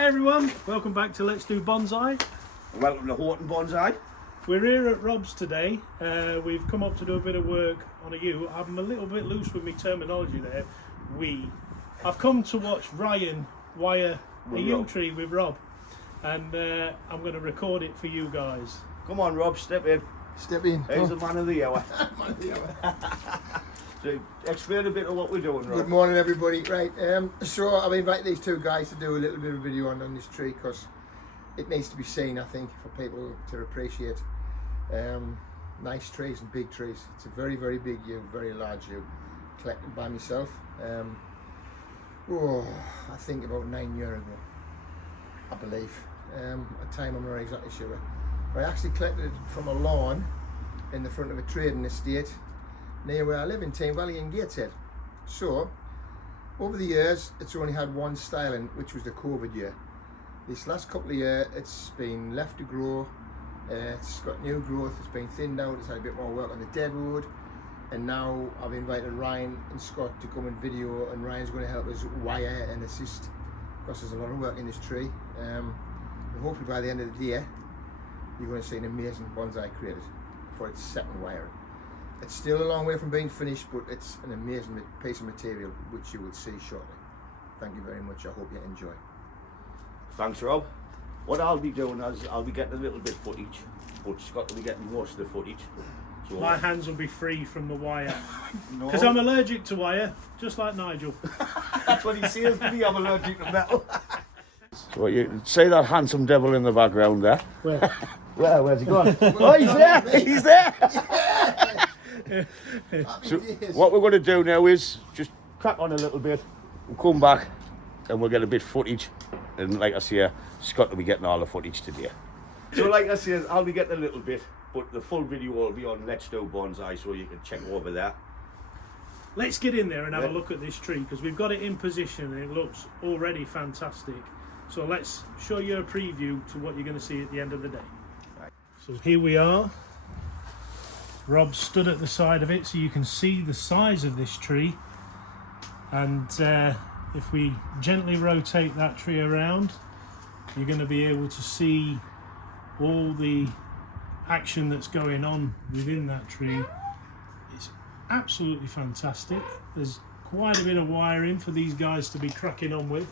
Hi everyone, welcome back to Let's Do Bonsai. Welcome to Houghton Bonsai. We're here at Robs today. We've come up to do a bit of work on a yew. I'm a little bit loose with my terminology there. I've come to watch Ryan wire a yew tree with Rob, and I'm going to record it for you guys. Come on, Rob, step in. Step in. He's the man of the hour. Man of the hour. So explain a bit of what we're doing, Rob. Good morning, everybody. Right, so I've invited these two guys to do a little bit of video on this tree because it needs to be seen, I think, for people to appreciate nice trees and big trees. It's a very, very big yew, very large yew, collected by myself. I think about 9 years ago, I believe. At time I'm not exactly sure. I actually collected it from a lawn in the front of a trading estate near where I live in Tame Valley in Gateshead. So, over the years, it's only had one styling, which was the COVID year. This last couple of years, it's been left to grow. It's got new growth, it's been thinned out, it's had a bit more work on the deadwood. And now I've invited Ryan and Scott to come and video, and Ryan's going to help us wire and assist, because there's a lot of work in this tree. And hopefully by the end of the day, you're going to see an amazing bonsai created for its second wiring. It's still a long way from being finished, but it's an amazing piece of material which you will see shortly. Thank you very much. I hope you enjoy. Thanks, Rob. What I'll be doing is I'll be getting a little bit footage, but Scott will be getting most of the footage. So My hands will be free from the wire no, because I'm allergic to wire, just like Nigel. that's what he says to me. I'm allergic to metal. So you see that handsome devil in the background there? Where? Where's he gone? Oh, he's there! He's there! So what we're going to do now is just crack on a little bit. We'll come back and we'll get a bit of footage. And like I say, Scott will be getting all the footage today. So like I said, I'll be getting a little bit, but the full video will be on Let's Do Bonsai, so you can check over there. Let's get in there and have a look at this tree, because we've got it in position and it looks already fantastic. So let's show you a preview to what you're going to see at the end of the day. Right. So here we are. Rob stood at the side of it so you can see the size of this tree, and if we gently rotate that tree around, you're going to be able to see all the action that's going on within that tree. It's absolutely fantastic. There's quite a bit of wiring for these guys to be cracking on with,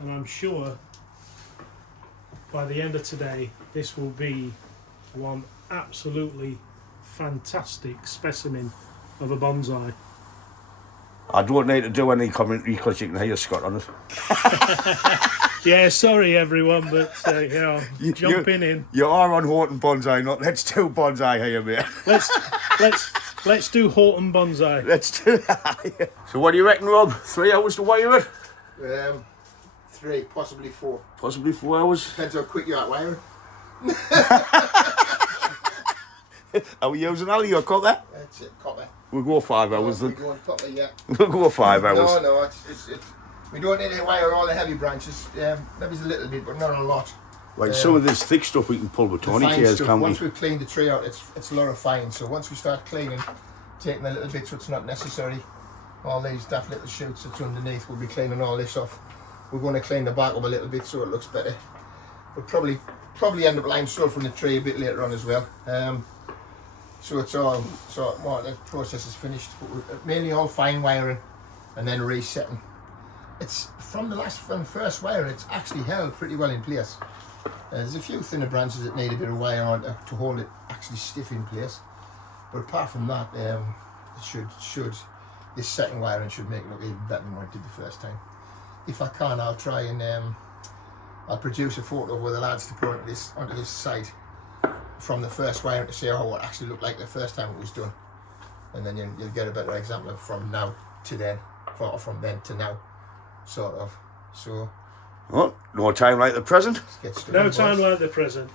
and I'm sure by the end of today this will be one absolutely fantastic specimen of a bonsai. I don't need to do any commentary because you can hear Scott on it. Yeah, sorry everyone, but jumping in. You are on Houghton Bonsai, not Let's Do Bonsai here, mate. Let's do Houghton Bonsai. Let's do that. So what do you reckon, Rob? 3 hours to wire it? 3, possibly 4. Possibly 4 hours. Depends how quick you are at wiring. Are we using alley or copper? That's it, copper. We'll go 5 hours We're then. going copper, yeah. We'll go 5 hours. No, it's we don't need to wire all the heavy branches. Maybe a little bit, but not a lot. Right, some of this thick stuff we can pull with Tony chairs, can't we? Once we've cleaned the tree out, it's a lot of fine. So once we start cleaning, taking the little bits what's not necessary, all these daft little shoots that's underneath, we'll be cleaning all this off. We're going to clean the bark up a little bit so it looks better. We'll probably end up limestone from the tree a bit later on as well. So it's all the process is finished. But we're mainly all fine wiring and then resetting. It's from the first wire. It's actually held pretty well in place. There's a few thinner branches that need a bit of wire on to hold it actually stiff in place. But apart from that, this second wiring should make it look even better than what it did the first time. If I can, I'll try and I'll produce a photo with the lads to put onto this site from the first wiring to see how it actually looked like the first time it was done, and then you'll get a better example of from now to then, or from then to now, sort of. So, oh, no time like the present. Let's get started. No time like the present.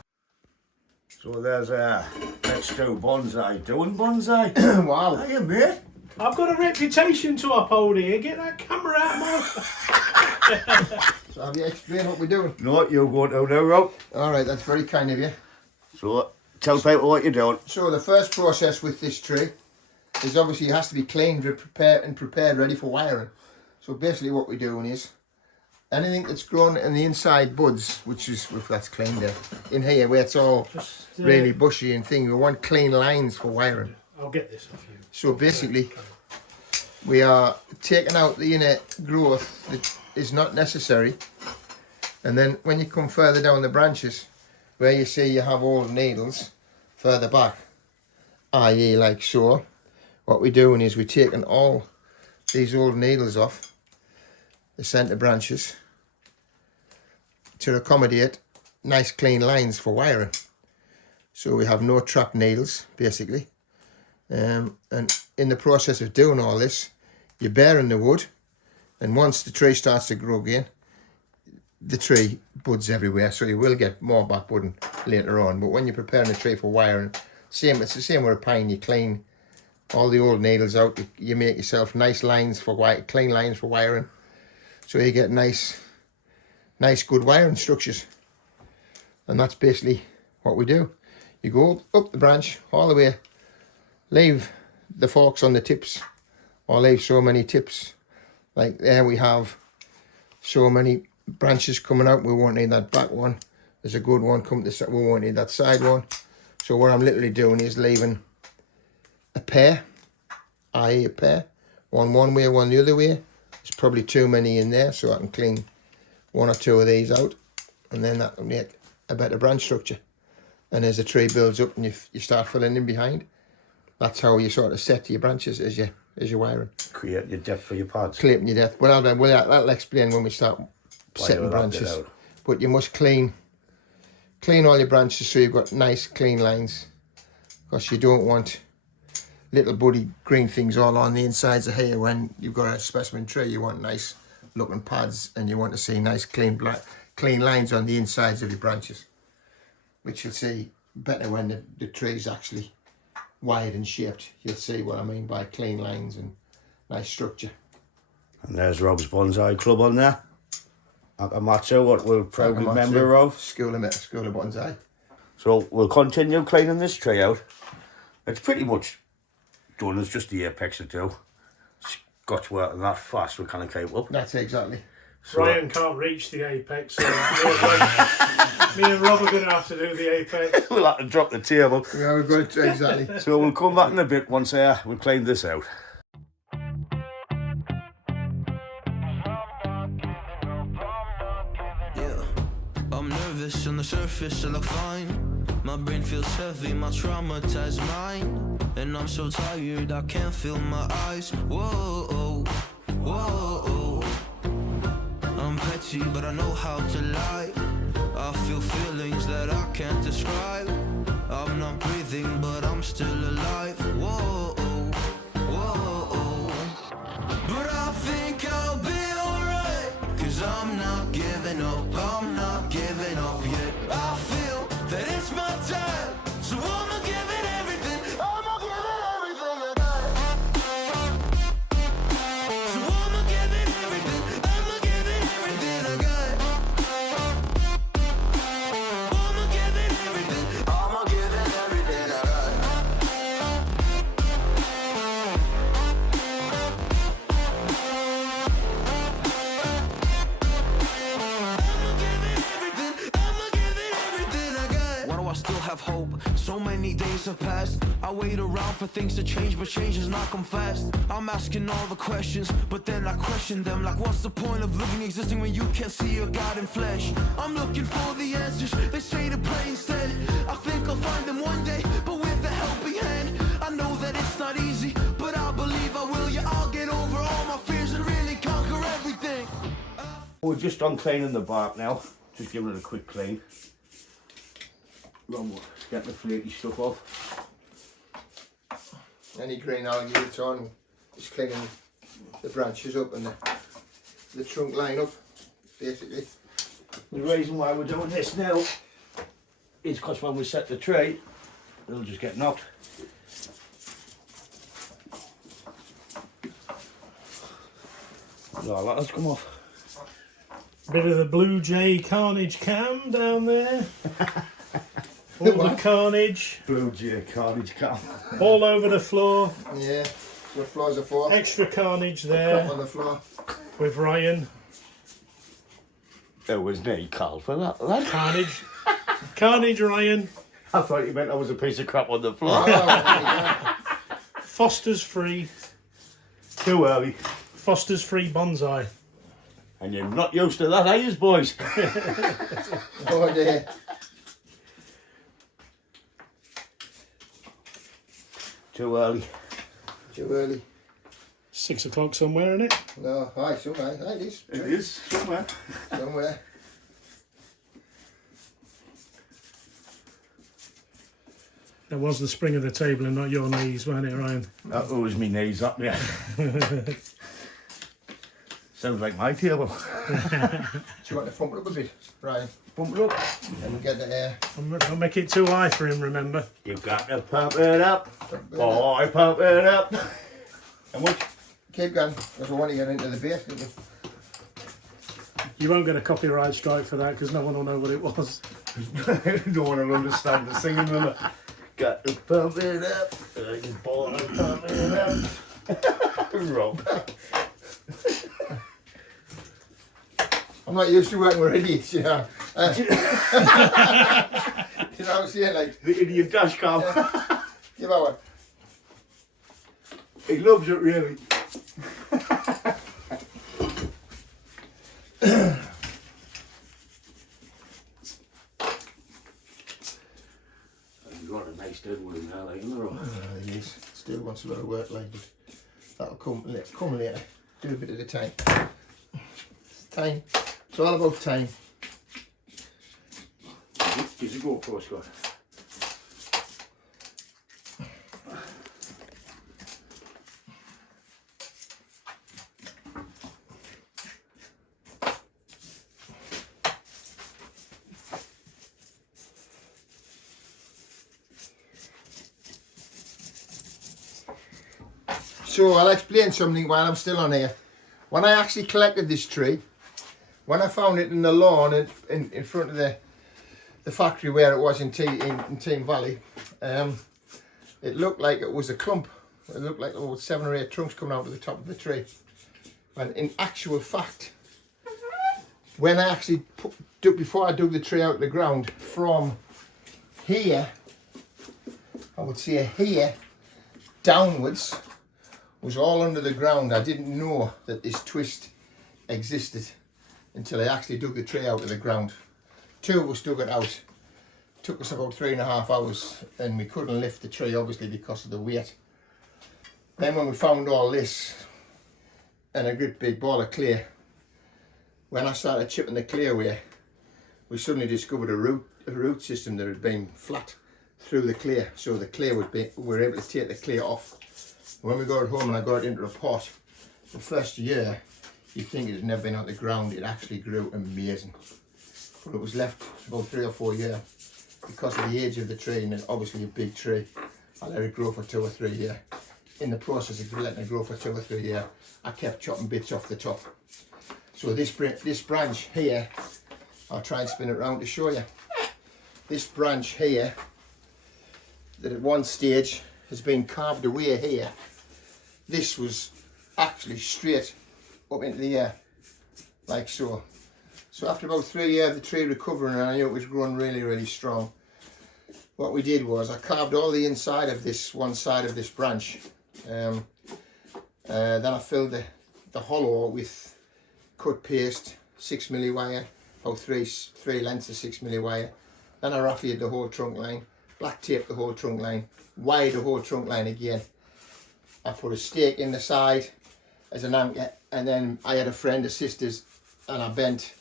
So there's Let's Do Bonsai doing bonsai. Wow. Hiya, mate. I've got a reputation to uphold here. Get that camera out of my... So have you explained what we're doing? No, you're going to now, Rob. All right, that's very kind of you. So tell people what you're doing. So the first process with this tree is obviously it has to be cleaned, prepared ready for wiring. So basically what we're doing is anything that's grown in the inside buds, which is, if that's clean there, in here where it's all really bushy and thing, we want clean lines for wiring. I'll get this off you. So basically, we are taking out the inner growth that is not necessary, and then when you come further down the branches, where you see you have old needles further back, i.e. like so, what we're doing is we're taking all these old needles off the centre branches to accommodate nice clean lines for wiring. So we have no trapped needles basically, and in the process of doing all this, you're bearing the wood, and once the tree starts to grow again, the tree buds everywhere, so you will get more back budding later on. But when you're preparing a tree for wiring, it's the same with a pine. You clean all the old needles out, you make yourself nice lines for clean lines for wiring, so you get nice good wiring structures. And that's basically what we do. You go up the branch all the way, leave the forks on the tips, or leave so many tips. Like there we have so many branches coming out, we won't need that back one. There's a good one coming this side, we won't need that side one. So what I'm literally doing is leaving a pair, i.e. a pair, one way, one the other way. There's probably too many in there, so I can clean one or two of these out, and then that will make a better branch structure. And as the tree builds up and you start filling in behind, that's how you sort of set your branches as you're wiring. Create your depth for your pods. Creating your depth. Well, that'll explain when we start setting branches. But you must clean all your branches so you've got nice clean lines, because you don't want little buddy green things all on the insides of here. When you've got a specimen tree, you want nice looking pads, and you want to see nice clean lines on the insides of your branches, which you'll see better when the tree's actually wide and shaped. You'll see what I mean by clean lines and nice structure. And there's Rob's Bonsai Club on there. At Matsu, what we're proudly member of. School of Bonsai. So we'll continue cleaning this tree out. It's pretty much done. It's just the apex to do. Scotch working that fast, we kind of capable. That's it, exactly. So Ryan can't reach the apex, so me and Rob are going to have to do the apex. We'll have to drop the table. Yeah, we've got it, exactly. So we'll come back in a bit once we've cleaned this out. I'm nervous on the surface, I look fine. My brain feels heavy, my traumatized mind. And I'm so tired, I can't feel my eyes. Whoa, whoa. I'm petty, but I know how to lie. I feel feelings that I can't describe. I'm not breathing, but I'm still alive. Whoa, whoa. But I think I'll be alright, 'cause I'm not giving up, I'm not giving up yet. I feel that it's my time, so I'ma give it everything. I'ma give it everything I got. So I'ma give it everything, I'ma give it everything I got. I'ma give it everything, I'ma give it everything I got. I still have hope. So many days have passed. I wait around for things to change, but change has not come fast. I'm asking all the questions, but then I question them. Like, what's the point of living, existing when you can't see your God in flesh? I'm looking for the answers, they say to pray instead. I think I'll find them one day, but with a helping hand. I know that it's not easy, but I believe I will. Yeah, I'll get over all my fears and really conquer everything. We're just on cleaning the bark now. Just giving it a quick clean. Get the flaky stuff off. Any green algae that's on, just cleaning the branches up and the trunk line up, basically. The reason why we're doing this now is because when we set the tree, it'll just get knocked. No, let's come off. Bit of the Blue Jay carnage cam down there. All the carnage. Blue Jay carnage cam. All over the floor. Yeah, the floors are for. Extra carnage Crop there on the floor. with Ryan. There was no call for that, lad. Carnage. Carnage, Ryan. I thought you meant I was a piece of crap on the floor. Foster's free. Too early. Foster's free bonsai. And you're not used to that, are you, boys? Oh dear. Too early. Too early. 6 o'clock somewhere, isn't it? No, aye, somewhere. Aye, it is. It is, somewhere. Somewhere. That was the spring of the table and not your knees, wasn't it, Ryan? That was me knees up there. Sounds like my table. Do you want to pump it up a bit, Ryan? Pump it up. And we get the air. Don't make it too high for him, remember? You've got to pump it up. Boy, pump it up. How much? Keep going, because we want to get into the base, don't we? You won't get a copyright strike for that because no one will know what it was. Don't want to understand the singing, will I? Got to pump it up. Boy, pump it up. Rob. I'm not used to working with idiots, you know. You know what I'm saying? Like, The idiot dash cam. give out one. He loves it, really. You've got a nice dead one in there, like, isn't there? It is. Still wants a lot of work, like, but that'll come later. Do a bit at a time. Time. It's all about time. Did you go for Scott? So I'll explain something while I'm still on here. When I actually collected this tree, when I found it in the lawn in front of the factory where it was in Team Valley, it looked like it was a clump. It looked like there were 7 or 8 trunks coming out of the top of the tree. And in actual fact, when I actually before I dug the tree out of the ground, from here, I would say here, downwards, was all under the ground. I didn't know that this twist existed until I actually dug the tree out of the ground. 2 of us dug it out. Took us about 3.5 hours, and we couldn't lift the tree obviously because of the weight. Then when we found all this and a good big ball of clay, when I started chipping the clay away, we suddenly discovered a root system that had been flat through the clay, so the clay we were able to take the clay off. When we got it home and I got it into a pot, the first year, you'd think it had never been on the ground. It actually grew amazing. But it was left about 3 or 4 years because of the age of the tree, and obviously a big tree. I let it grow for 2 or 3 years. In the process of letting it grow for 2 or 3 years, I kept chopping bits off the top. So this branch here, I'll try and spin it around to show you. This branch here, that at one stage has been carved away here, this was actually straight up into the air, like so. So after about 3 years of the tree recovering, and I knew it was growing really, really strong, what we did was I carved all the inside of this one side of this branch. Then I filled the hollow with cut paste, 6mm wire, about three lengths of 6mm wire. Then I raffled the whole trunk line, black taped the whole trunk line, wired the whole trunk line again. I put a stake in the side as an anchor, and then I had a friend, a sister's, and I bent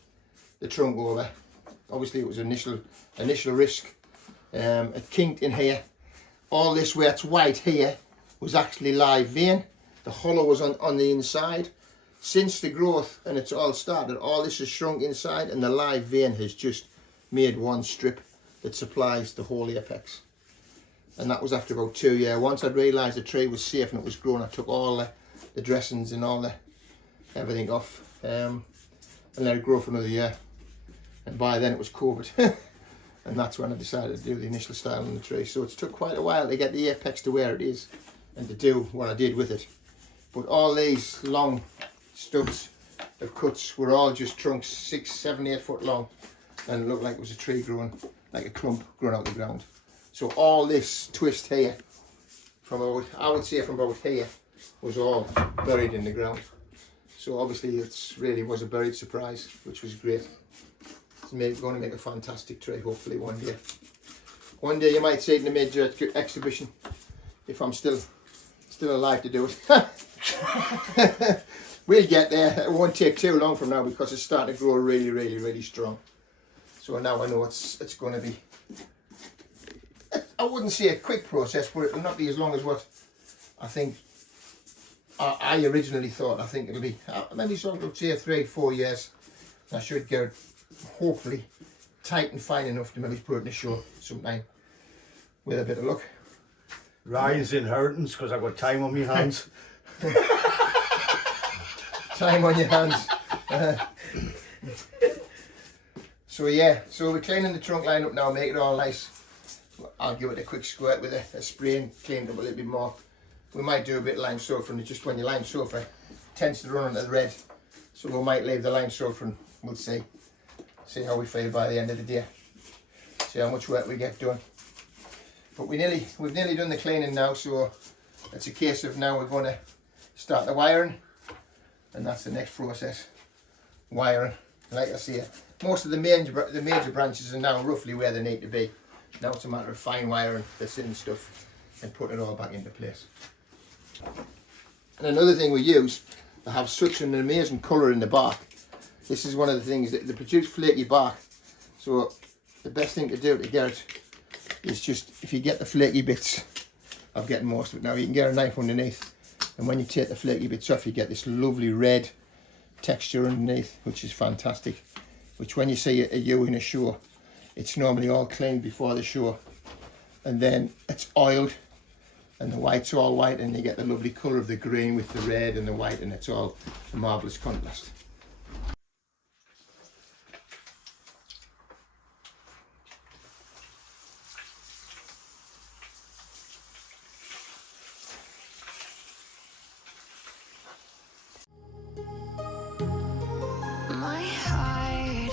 the trunk over. Obviously it was initial risk. It kinked in here. All this where it's white here was actually live vein. The hollow was on the inside. Since the growth and it's all started, all this has shrunk inside, and the live vein has just made one strip that supplies the whole apex. And that was after about 2 years. Once I'd realised the tree was safe and it was growing, I took all the dressings and all everything off, and let it grow for another year. And by then it was COVID. And that's when I decided to do the initial style on the tree. So it took quite a while to get the apex to where it is and to do what I did with it. But all these long stubs of cuts were all just trunks 6, 7, 8 foot long, and it looked like it was a tree growing, like a clump growing out the ground. So all this twist here, from about, I would say from about here, was all buried in the ground. So obviously it really was a buried surprise, which was great. It's going to make a fantastic tree, hopefully one day. One day you might see it in a major exhibition, if I'm still alive to do it. We'll get there. It won't take too long from now because it's starting to grow really, really, really strong. So now I know it's going to be, I wouldn't say a quick process, but it will not be as long as what I think I originally thought. I think it'll be maybe sort of say 3 or 4 years. I should get it hopefully tight and fine enough to maybe put it in a show sometime with a bit of luck. Ryan's inheritance, because I've got time on my hands. Time on your hands. So yeah, so we're cleaning the trunk line up now, make it all nice. I'll give it a quick squirt with a spray and clean it up a little bit more. We might do a bit of lime sulphur, just when your lime sulphur tends to run into the red. So we might leave the lime sulphur and we'll see. See how we feel by the end of the day. See how much work we get done. But we've nearly done the cleaning now, so it's a case of now we're going to start the wiring, and that's the next process. Wiring, like I say, most of the major branches are now roughly where they need to be. Now it's a matter of fine wiring that's in stuff and putting it all back into place. And another thing we use, they have such an amazing colour in the bark. This is one of the things that they produce flaky bark. So the best thing to do to get it is just, if you get the flaky bits, I'm getting most of it now, you can get a knife underneath, and when you take the flaky bits off you get this lovely red texture underneath, which is fantastic, which when you see a yew in a show, it's normally all cleaned before the show, and then it's oiled and the white's all white, and you get the lovely colour of the green with the red and the white, and it's all a marvellous contrast. My heart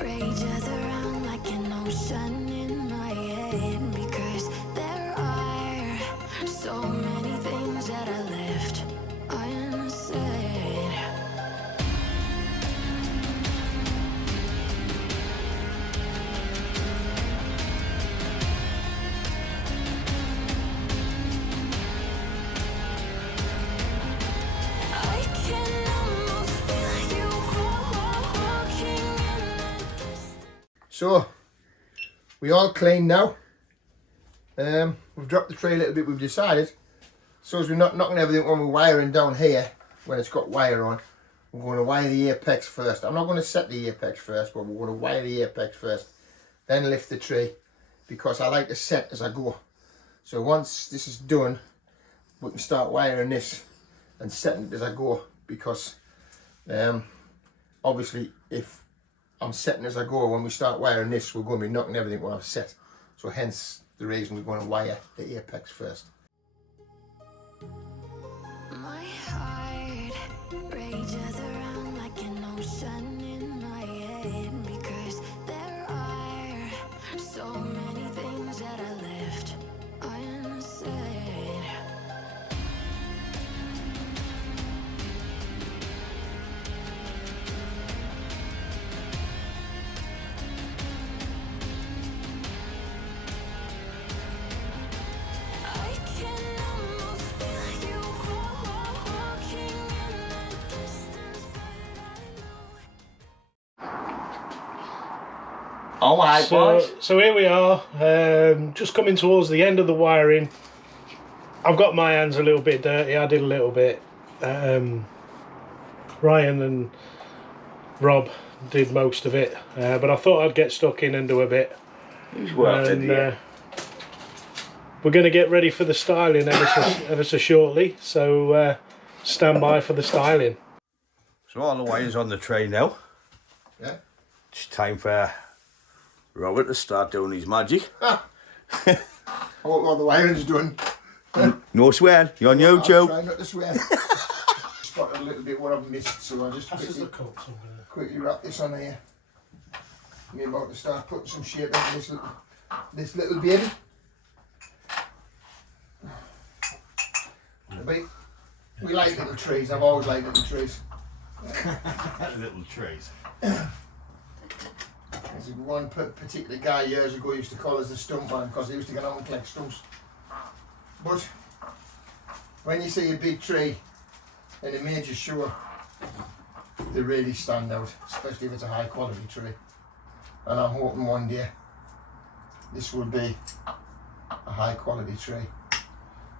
rages around like an ocean in my head, because there are so many things that I left unsaid. I can almost feel you walking in the distance. So we all clean now. We've dropped the tray a little bit, we've decided, so as we're not knocking everything when we're wiring down here, when it's got wire on, we're going to wire the apex first. I'm not going to set the apex first, but we're going to wire the apex first, then lift the tray, because I like to set as I go. So once this is done, we can start wiring this and setting it as I go, because obviously if I'm setting as I go, when we start wiring this, we're going to be knocking everything when I've set. So hence the reason we're going to wire the apex first. My heart rages around like an ocean in my head, because there are so many things that I left unsaid. I can almost feel you walking in the distance, but I know. Alright, boys. So here we are, just coming towards the end of the wiring. I've got my hands a little bit dirty, I did a little bit. Ryan and Rob did most of it, but I thought I'd get stuck in and do a bit. He's worked it, yeah. We're going to get ready for the styling ever so shortly, so stand by for the styling. So all the wires on the tray now. Yeah. It's time for Robert to start doing his magic. I hope all the wiring's done. No swearing, you're on I'll YouTube. try not to swear. Spotted a little bit what I've missed, so I'll just Passes the cup, so I'm gonna... quickly wrap this on here. We're about to start putting some shape into this little bed. We like little trees. I've always liked little trees. Little trees. There's one particular guy years ago used to call us the stump man because he used to get out and collect stumps. But when you see a big tree in a major show, they really stand out, especially if it's a high quality tree. And I'm hoping one day this will be a high quality tree,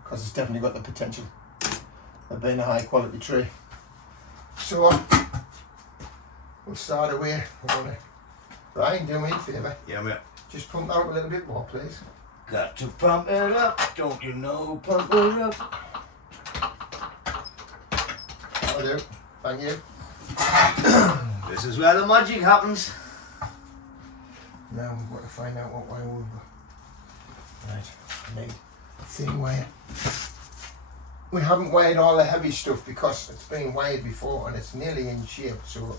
because it's definitely got the potential of being a high quality tree. So we'll start away. We're gonna, Ryan, do me a favour. Yeah, mate. Just pump that up a little bit more, please. Got to pump it up, don't you know? Pump it up. I do. Thank you. This is where the magic happens. Now we've got to find out what way we'll go. Right, I need a thin wire. We haven't wired all the heavy stuff because it's been wired before and it's nearly in shape, so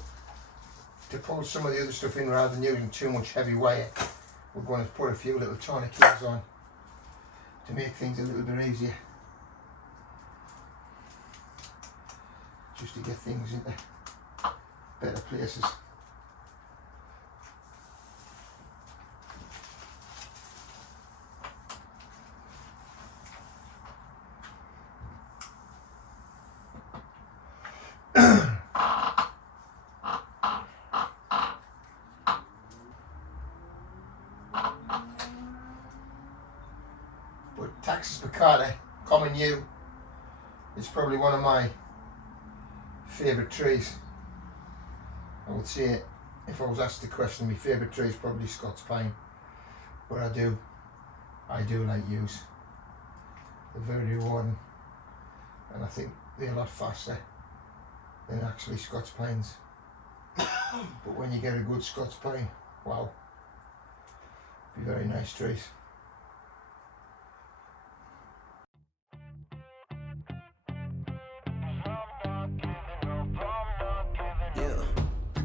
to pull some of the other stuff in rather than using too much heavy wire, we're going to put a few little tourniquets on to make things a little bit easier, just to get things into better places. But Taxus baccata, common yew, is probably one of my favourite trees. I would say, if I was asked the question, my favourite tree is probably Scots pine, but I do like yews. They're very rewarding, and I think they're a lot faster than actually Scots pines. But when you get a good Scots pine, wow, be very nice trees.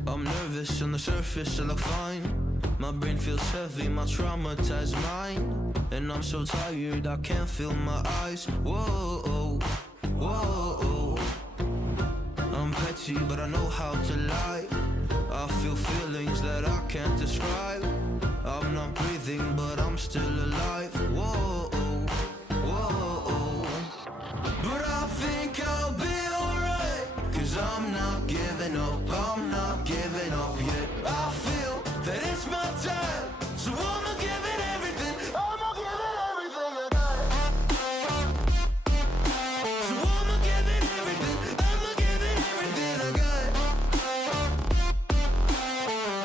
I'm nervous on the surface, I look fine. My brain feels heavy, my traumatized mind. And I'm so tired, I can't feel my eyes. Whoa, whoa. I'm petty, but I know how to lie. I feel feelings that I can't describe. I'm not breathing, but I'm still alive. Whoa, whoa. But I think I'll be alright, 'cause I'm not giving up, I'm not giving up yet. I feel that it's my time, so I'ma give it everything. I'ma give it everything I got. So I'ma give it everything, I'ma give it everything I got.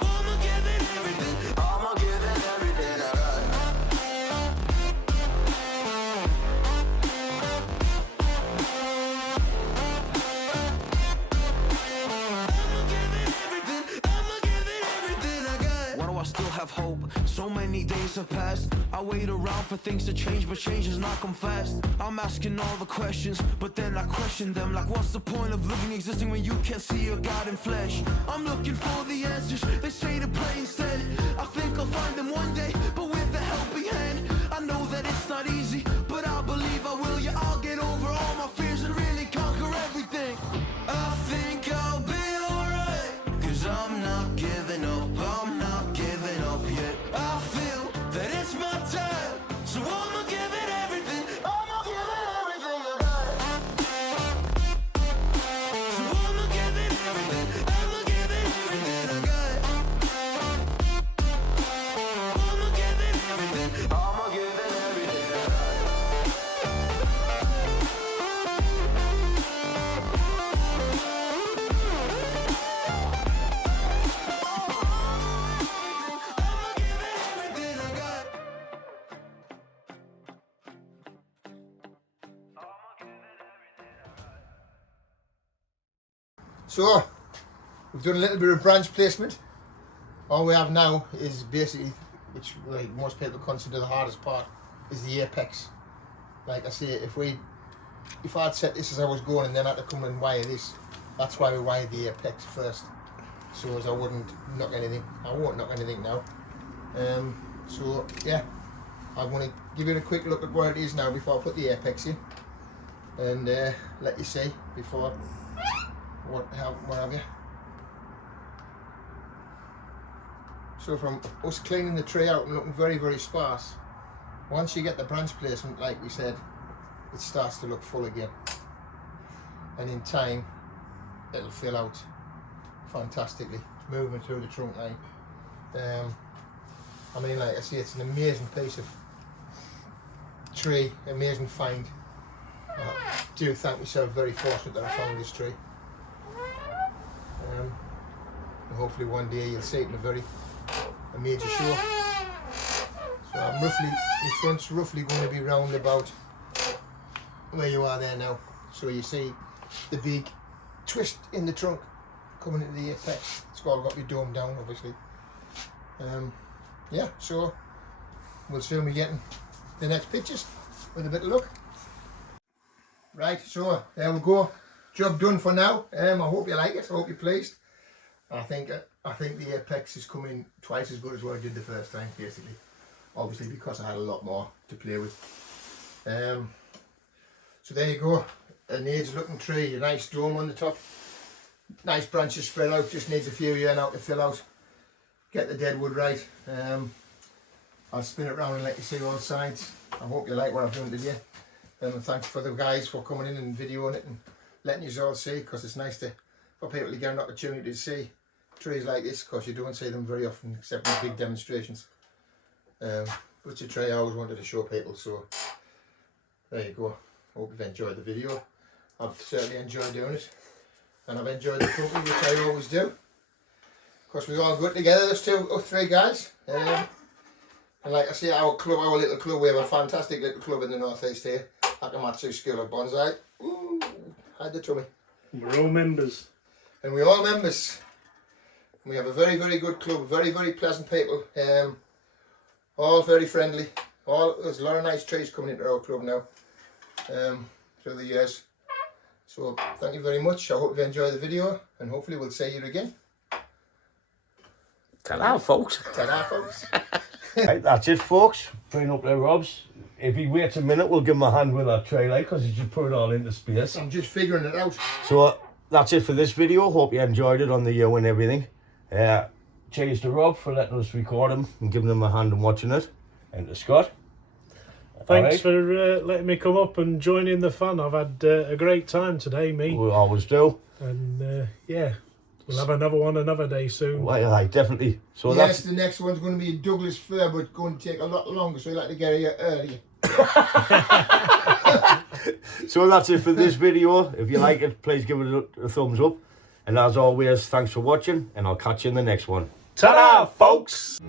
I'ma give it everything, I'ma give it everything I got. Why do I still have hope? So many days have passed. I wait around for things to change, but change has not come fast. I'm asking all the questions, but then I question them. Like, what's the point of living, existing when you can't see your God in flesh? I'm looking for the answers, they say to pray instead. I think I'll find them one day, but with a helping hand. I know that it's not easy, but I believe I will. Yeah, I'll get over all my fears and really conquer everything. I think I'll be alright, 'cause I'm not giving up, I'm not giving up yet. I feel that it's my time, so I'ma give it everything. I'ma give it everything I got. So I'ma give it everything, I'ma give it everything I got. I'ma give it everything, I'ma give it everything I got. So, we've done a little bit of branch placement. All we have now is basically, which like most people consider the hardest part, is the apex. Like I say, if I'd set this as I was going and then I had to come and wire this, That's why we wired the apex first, so as I wouldn't knock anything. I won't knock anything now. So yeah, I want to give you a quick look at where it is now before I put the apex in, and let you see before what have you. So from us cleaning the tree out and looking very, very sparse, once you get the branch placement, like we said, it starts to look full again, and in time it'll fill out fantastically, moving through the trunk line. I mean, like I say, it's an amazing piece of tree, amazing find. I do thank myself very fortunate that I found this tree. And hopefully one day you'll see it in a major show. So I'm roughly, the front's roughly going to be round about where you are there now. So you see the big twist in the trunk coming into the apex. It's all got your dome down, obviously. Yeah, so we'll soon be getting the next pictures with a bit of luck. Right, so there we go. Job done for now. I hope you like it. I hope you're pleased. I think the apex is coming twice as good as what I did the first time, basically. Obviously because I had a lot more to play with. So there you go. A needs looking tree, a nice dome on the top. Nice branches spread out, just needs a few here now to fill out. Get the dead wood right. I'll spin it round and let you see all sides. I hope you like what I've done today. And thanks for the guys for coming in and videoing it and letting you all see, because it's nice for people to get an opportunity to see trees like this, because you don't see them very often except in big demonstrations. But it's a tree I always wanted to show people, so there you go. Hope you've enjoyed the video. I've certainly enjoyed doing it, and I've enjoyed the company, which I always do. Of course, we all go together, there's two or three guys. And like I say, our little club, we have a fantastic little club in the northeast here at the Matsu School of Bonsai. Ooh, had the tummy. We're all members. And we're all members. We have a very, very good club, very, very pleasant people. All very friendly. There's a lot of nice trees coming into our club now through the years. So thank you very much. I hope you enjoyed the video, and hopefully we'll see you again. Ta-da, folks. Ta-da, folks. Right, that's it, folks. Bring up there, Robs. If he waits a minute, we'll give him a hand with that tray light, because he just put it all into space. I'm just figuring it out. So that's it for this video. Hope you enjoyed it on the yew and everything. Cheers to Rob for letting us record him and giving him a hand and watching it. And to Scott. Thanks for letting me come up and join in the fun. I've had a great time today, me. We always do. And yeah, we'll have another one another day soon. Well, aye, definitely. So yes, the next one's going to be Douglas fir, but it's going to take a lot longer, so we like to get here early. So that's it for this video. If you like it, please give it a thumbs up. And as always, thanks for watching, and I'll catch you in the next one. Ta-da, folks!